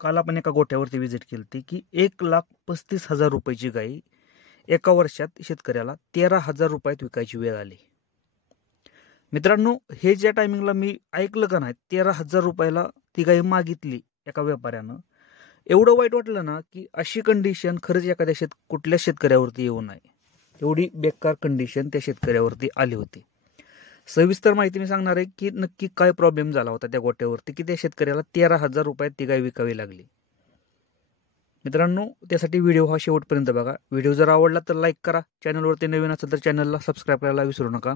काल आपण एका गोठ्यावरती व्हिजिट केली होती की 1,35,000 रुपयाची गाई एका वर्षात शेतकऱ्याला 13,000 रुपयात विकायची वेळ आली. मित्रांनो, हे ज्या टायमिंगला मी ऐकलं का नाही 13,000 रुपयाला ती गाई मागितली एका व्यापाऱ्यानं, एवढं वाईट वाटलं ना की अशी कंडिशन खरंच एखाद्या कुठल्या शेतकऱ्यावरती येऊ नये. एवढी बेकार कंडिशन त्या शेतकऱ्यावरती आली होती. सविस्तर माहिती मी सांगणार आहे की नक्की काय प्रॉब्लेम झाला होता त्या गोट्यावरती की त्या शेतकऱ्याला 13,000 रुपयात ती गाय विकावी लागली. मित्रांनो, त्यासाठी व्हिडिओ हा शेवटपर्यंत बघा. व्हिडिओ जर आवडला तर लाईक करा. चॅनलवरती नवीन असेल तर चॅनलला सबस्क्राईब करायला विसरू नका.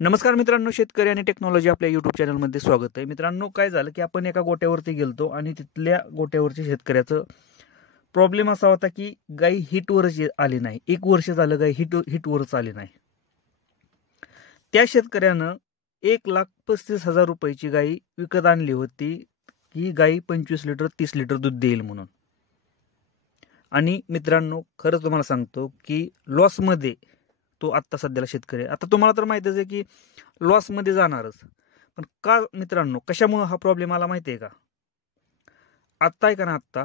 नमस्कार मित्रांनो, शेतकरी आणि टेक्नॉलॉजी आपल्या यूट्यूब चॅनलमध्ये स्वागत आहे. मित्रांनो, काय झालं की आपण एका गोट्यावरती गेलतो आणि तिथल्या गोट्यावरच्या शेतकऱ्याचं प्रॉब्लेम असा होता की गाय हिटवरच आली नाही. 1 वर्ष झालं गाय हिटवरच आली नाही. त्या शेतकऱ्यानं 1,35,000 रुपयाची गाई विकत आणली होती की गाई 25 लिटर 30 लिटर दूध देईल म्हणून. आणि मित्रांनो, खरंच तुम्हाला सांगतो की लॉसमध्ये तो आत्ता सध्याला शेतकरी. आता तुम्हाला तर माहितीच आहे की लॉसमध्ये जाणारच. पण का मित्रांनो, कशामुळे हा प्रॉब्लेम आला माहिती आहे का? आत्ता आहे का ना, आत्ता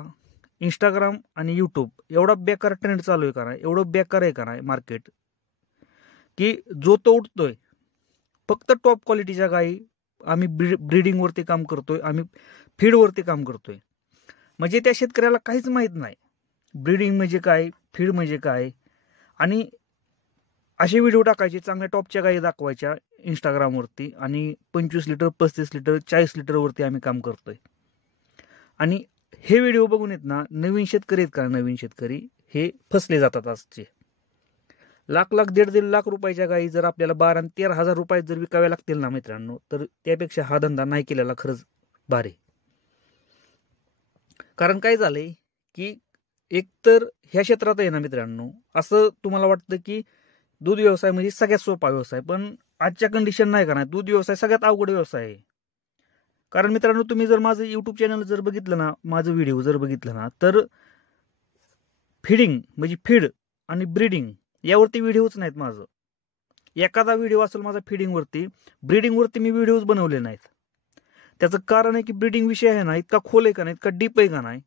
इंस्टाग्राम आणि यूट्यूब एवढा बेकार ट्रेंड चालू आहे का नाही, एवढं बेकार आहे का नाही मार्केट, की जो तो उठतोय फक्त टॉप क्वालिटीच्या गाई. आम्ही ब्रीडिंगवरती काम करतोय, आम्ही फीडवरती काम करतोय. म्हणजे त्या शेतकऱ्याला काहीच माहीत नाही ब्रीडिंग म्हणजे काय, फीड म्हणजे काय. आणि असे व्हिडिओ टाकायचे, चांगल्या टॉपच्या गाई दाखवायच्या इंस्टाग्रामवरती आणि 25 लिटर 35 लिटर 40 लिटरवरती आम्ही काम करतोय. आणि हे व्हिडिओ बघून येत ना नवीन शेतकरी आहेत का, नवीन शेतकरी हे फसले जातात. आजचे लाख 1.5 लाख रुपयाच्या गाई जर आपल्याला 12 आणि 13,000 रुपयात जर विकाव्या लागतील ना मित्रांनो, तर त्यापेक्षा हा धंदा नाही केलेला खरंच भारी. कारण काय झालंय की एकतर ह्या क्षेत्रात आहे ना मित्रांनो, असं तुम्हाला वाटतं की दूध व्यवसाय म्हणजे सगळ्यात सोपा व्यवसाय, पण आजच्या कंडिशन नाही का नाही, दूध व्यवसाय सगळ्यात अवघड व्यवसाय आहे. कारण मित्रांनो, तुम्ही जर माझं यूट्यूब चॅनल जर बघितलं ना, माझं व्हिडिओ जर बघितलं ना, तर फीडिंग म्हणजे फीड आणि ब्रीडिंग यावरती व्हिडिओच नाहीत माझं. एखादा व्हिडिओ असेल माझा फीडिंगवरती, ब्रीडिंगवरती मी व्हिडिओज बनवले नाहीत. त्याचं कारण आहे की ब्रीडिंग विषय आहे ना इतका खोल आहे का नाही, इतका डीप आहे का नाही,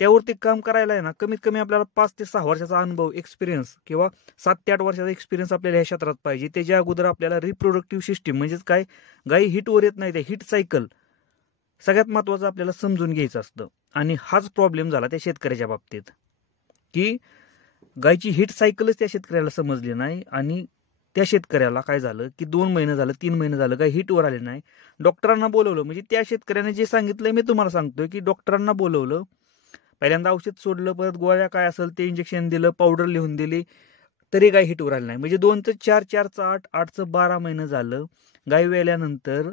त्यावरती काम करायला आहे ना कमीत कमी आपल्याला 5 ते 6 वर्षाचा अनुभव, एक्सपिरियन्स किंवा 7 ते 8 वर्षाचा एक्सपिरियन्स आपल्याला ह्या क्षेत्रात पाहिजे. त्याच्या अगोदर आपल्याला रिप्रोडक्टिव्ह सिस्टीम म्हणजेच काय, गाई हिटवर येत नाही, त्या हिट सायकल सगळ्यात महत्त्वाचं आपल्याला समजून घ्यायचं असतं. आणि हाच प्रॉब्लेम झाला त्या शेतकऱ्याच्या बाबतीत की गायची हिट सायकलच त्या शेतकऱ्याला समजली नाही. आणि त्या शेतकऱ्याला काय झालं की 2 महिने झालं, 3 महिने झालं गाय हिटवर आले नाही. डॉक्टरांना बोलवलं, म्हणजे त्या शेतकऱ्याने जे सांगितलंय मी तुम्हाला सांगतोय की डॉक्टरांना बोलवलं, पहिल्यांदा औषध सोडलं, परत गोळ्या काय असेल ते इंजेक्शन दिलं, पावडर लिहून दिली, तरी गाय हिटवर आली नाही. म्हणजे 2चं 4, 4चं 8, 8चं 12 महिने झालं. गाय वेल्यानंतर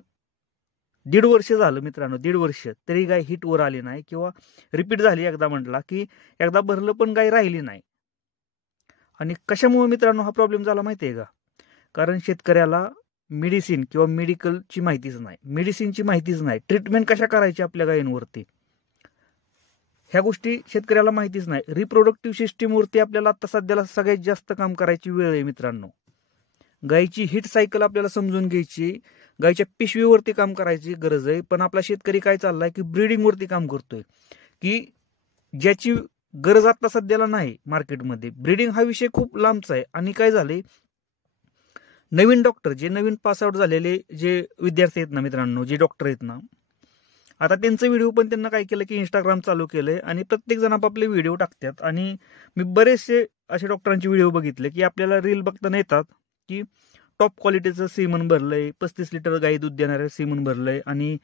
1.5 वर्ष झालं मित्रांनो, 1.5 वर्ष तरी गाय हिटवर आली नाही. किंवा रिपीट झाली, एकदा म्हटला की एकदा भरलं पण गाय राहिली नाही. आणि कशामुळे मित्रांनो हा प्रॉब्लेम झाला माहिती आहे का? कारण शेतकऱ्याला मेडिसिन किंवा मेडिकलची माहितीच नाही, मेडिसिनची माहितीच नाही, ट्रीटमेंट कशा करायची आपल्या गायींवरती ह्या गोष्टी शेतकऱ्याला माहितीच नाही. रिप्रोडक्टिव्ह सिस्टीमवरती आपल्याला आता सध्याला सगळ्यात जास्त काम करायची वेळ आहे मित्रांनो. गायची हिट सायकल आपल्याला समजून घ्यायची, गायच्या पिशवीवरती काम करायची गरज आहे. पण आपला शेतकरी काय चाललाय की ब्रीडिंगवरती काम करतोय, की ज्याची गरज आता सध्याला नाही मार्केटमध्ये. ब्रीडिंग हा विषय खूप लांबचा आहे. आणि काय झाले, नवीन डॉक्टर जे नवीन पासआउट झालेले जे विद्यार्थी आहेत ना मित्रांनो, जे डॉक्टर आहेत ना, आता त्यांचं व्हिडिओ पण त्यांना काय केलं की इंस्टाग्राम चालू केलंय आणि प्रत्येक जण आपापले व्हिडिओ टाकतात. आणि मी बरेचसे असे डॉक्टरांचे व्हिडिओ बघितले की आपल्याला रील बघताना येतात की टॉप क्वालिटीचं सीमन भरलंय, 35 लिटर गाई दूध देणाऱ्या सीमन भरलंय आणि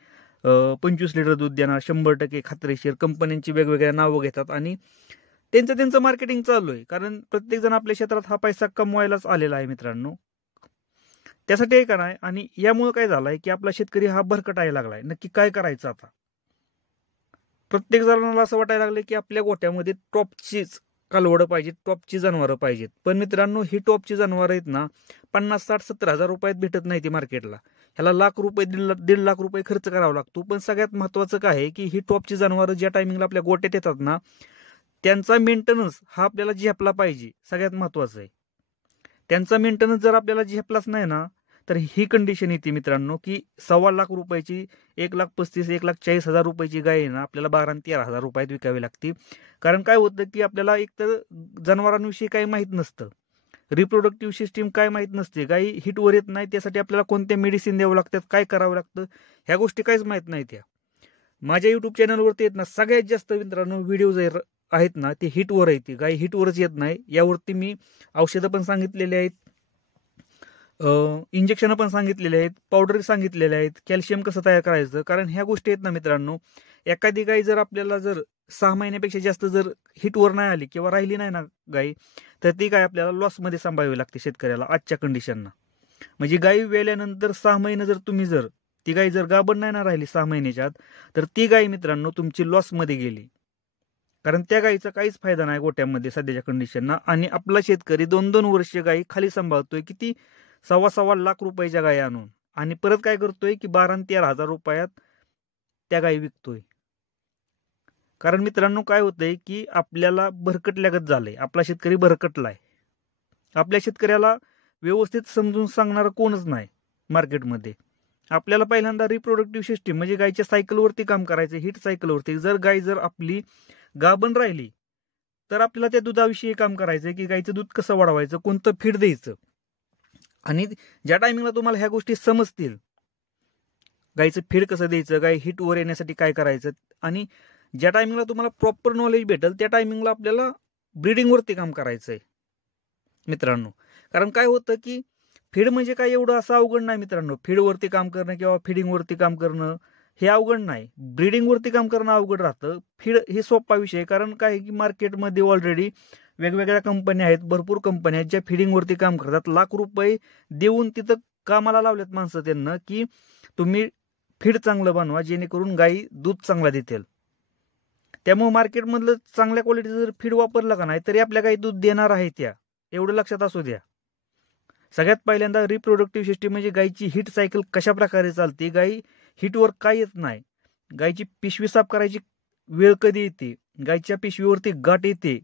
25 लिटर दूध देणार, 100% खात्रीशीर, कंपन्यांची वेगवेगळ्या नावं घेतात आणि त्यांचं मार्केटिंग चालू आहे. कारण प्रत्येक जण आपल्या क्षेत्रात हा पैसा कमवायलाच आलेला आहे मित्रांनो, त्यासाठी आहे का नाही. आणि यामुळे काय झालंय की आपला शेतकरी हा भरकटायला लागलाय. नक्की काय करायचं आता? प्रत्येक जणाला असं वाटायला लागलं की आपल्या गोठ्यामध्ये टॉपचीच कालवडं पाहिजेत, टॉपची जनावरं पाहिजेत. पण मित्रांनो, ही टॉपची जनावरं आहेत ना 50, 60, 70,000 रुपयात भेटत नाही ती मार्केटला. ह्याला लाख रुपये, 1.5 लाख रुपये खर्च करावा लागतो. पण सगळ्यात महत्वाचं काय आहे की ही टॉपची जनावरं ज्या टायमिंगला आपल्या गोट्यात येतात ना, त्यांचा मेंटेनन्स हा आपल्याला झेपला पाहिजे, सगळ्यात महत्वाचं आहे. त्यांचा मेंटेनन्स जर आपल्याला झेपलाच नाही ना, तर ही कंडिशन येते मित्रांनो की 1.25 लाख रुपयाची 1,35,000 1,40,000 रुपयाची गाय आहे ना आपल्याला 12 आणि 13,000 रुपयात विकावी लागते. कारण काय होतं की आपल्याला एकतर जनावरांविषयी काही माहीत नसतं, रिप्रोडक्टिव्ह सिस्टीम काय माहीत नसते, गाई हिटवर येत नाही, त्यासाठी आपल्याला कोणत्या मेडिसिन द्यावं लागतात, काय करावं लागतं, ह्या गोष्टी काहीच माहीत नाही. त्या माझ्या युट्यूब चॅनलवरती येत ना सगळ्यात जास्त मित्रांनो व्हिडिओज आहेत ना ते हिटवर आहेत, गाई हिटवरच येत नाही. यावरती मी औषधं पण सांगितलेली आहेत, इंजेक्शन पण सांगितलेले आहेत, पावडर सांगितलेले आहेत, कॅल्शियम कसं तयार करायचं. कारण ह्या गोष्टी आहेत ना मित्रांनो, एखादी गाय जर आपल्याला जर 6 महिन्यापेक्षा जास्त जर हिटवर नाही आली किंवा राहिली नाही ना गाय, तर ती गाय आपल्याला लॉसमध्ये सांभाळावी लागते शेतकऱ्याला आजच्या कंडिशनना. म्हणजे गाय वेल्यानंतर 6 महिने जर तुम्ही जर ती गाय जर गाभण नाही ना राहिली 6 महिन्याच्या आत, तर ती गाय मित्रांनो तुमची लॉसमध्ये गेली. कारण त्या गायीचा काहीच फायदा नाही गोट्यामध्ये सध्याच्या कंडिशनना. आणि आपला शेतकरी 2-2 वर्ष गायी खाली सांभाळतोय, किती 1.25 लाख रुपयाच्या गायी आणून, आणि परत काय करतोय की 12 आणि 13,000 रुपयात त्या गायी विकतोय. कारण मित्रांनो काय होतंय की आपल्याला भरकटल्यागत झालंय, आपला शेतकरी भरकटलाय. आपल्या शेतकऱ्याला व्यवस्थित समजून सांगणारं कोणच नाही मार्केटमध्ये. आपल्याला पहिल्यांदा रिप्रोडक्टिव्ह सिस्टीम म्हणजे गायच्या सायकलवरती काम करायचं, हिट सायकलवरती. जर गाय जर आपली गाभण राहिली तर आपल्याला त्या दुधाविषयी काम करायचं की गायचं दूध कसं वाढवायचं, कोणतं फीड द्यायचं. आणि ज्या टायमिंगला तुम्हाला ह्या गोष्टी समजतील, गायचं फीड कसं द्यायचं, गाय हिटवर येण्यासाठी काय करायचं, आणि ज्या टायमिंगला तुम्हाला प्रॉपर नॉलेज भेटेल त्या टायमिंगला आपल्याला ब्रीडिंगवरती काम करायचं आहे मित्रांनो. कारण काय होतं की फीड म्हणजे काय एवढं असं अवघड नाही मित्रांनो. फीडवरती काम करणं किंवा फिडिंगवरती काम करणं हे अवघड नाही, ब्रीडिंगवरती काम करणं अवघड राहतं. फीड हे सोपा विषय. कारण काय की मार्केटमध्ये ऑलरेडी वेगवेगळ्या कंपन्या आहेत, भरपूर कंपन्या आहेत ज्या फिडिंगवरती काम करतात. लाख रुपये देऊन तिथं कामाला लावलेत माणसं त्यांना की तुम्ही फीड चांगलं बनवा जेणेकरून गायी दूध चांगला देतील. त्यामुळे मार्केटमधलं चांगल्या क्वालिटीचं जर फीड वापरलं का नाही तरी आपल्या गायी दूध देणार आहे त्या, एवढं लक्षात असू द्या. सगळ्यात पहिल्यांदा रिप्रोडक्टिव्ह सिस्टीम म्हणजे गायची हिट सायकल कशा प्रकारे चालते, गायी हिटवर काय येत नाही, गायची पिशवी साफ करायची वेळ कधी येते, गायच्या पिशवीवरती गाठ येते,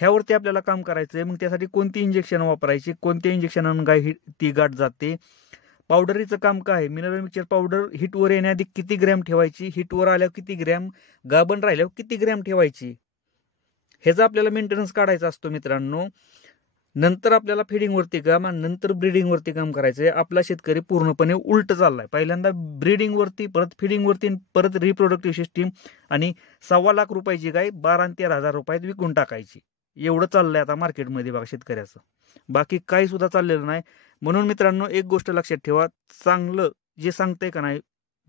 ह्यावरती आपल्याला काम करायचंय. मग त्यासाठी कोणती इंजेक्शन वापरायची, कोणत्या इंजेक्शनानं गाय ती गाठ जाते, पावडरीचं काम काय, मिनरल मिक्सचर पावडर हिटवर येण्याआधी किती ग्रॅम ठेवायची, हिटवर आल्यावर किती ग्रॅम, गाभण राहिल्यावर किती ग्रॅम ठेवायची, ह्याचा आपल्याला मेंटेनन्स काढायचा असतो मित्रांनो. नंतर आपल्याला फिडिंगवरती काम आणि नंतर ब्रीडिंगवरती काम करायचंय. आपला शेतकरी पूर्णपणे उलट चाललाय, पहिल्यांदा ब्रीडिंगवरती, परत फिडिंगवरती, परत रिप्रोडक्टिव्ह सिस्टीम, आणि 1.25 लाख रुपयाची गाय 12 आणि 13,000 रुपयात विकून टाकायची. एवढं चाललंय आता मार्केटमध्ये बघा शेतकऱ्याचं, बाकी काही सुद्धा चाललेलं नाही. म्हणून मित्रांनो एक गोष्ट लक्षात ठेवा, चांगलं जे सांगतंय का नाही,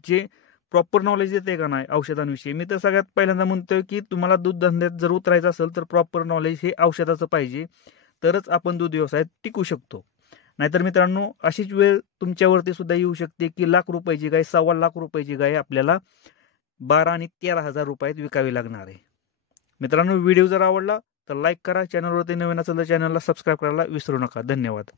जे प्रॉपर नॉलेज देते का नाही औषधांविषयी, मी तर सगळ्यात पहिल्यांदा म्हणतोय की तुम्हाला दूध धंद्यात जर उतरायचं असेल तर प्रॉपर नॉलेज हे औषधाचं पाहिजे, तरच आपण दूध व्यवसायात टिकू शकतो. नाहीतर मित्रांनो अशीच वेळ तुमच्यावरती सुद्धा येऊ शकते की लाख रुपयाची गाय, 1.25 लाख रुपयाची गाय आपल्याला 12 आणि 13,000 रुपयात विकावी लागणार आहे. मित्रांनो व्हिडिओ जर आवडला तर लाईक करा, चॅनलवरती नवीन असेल तर चॅनलला सबस्क्राईब करायला विसरू नका. धन्यवाद.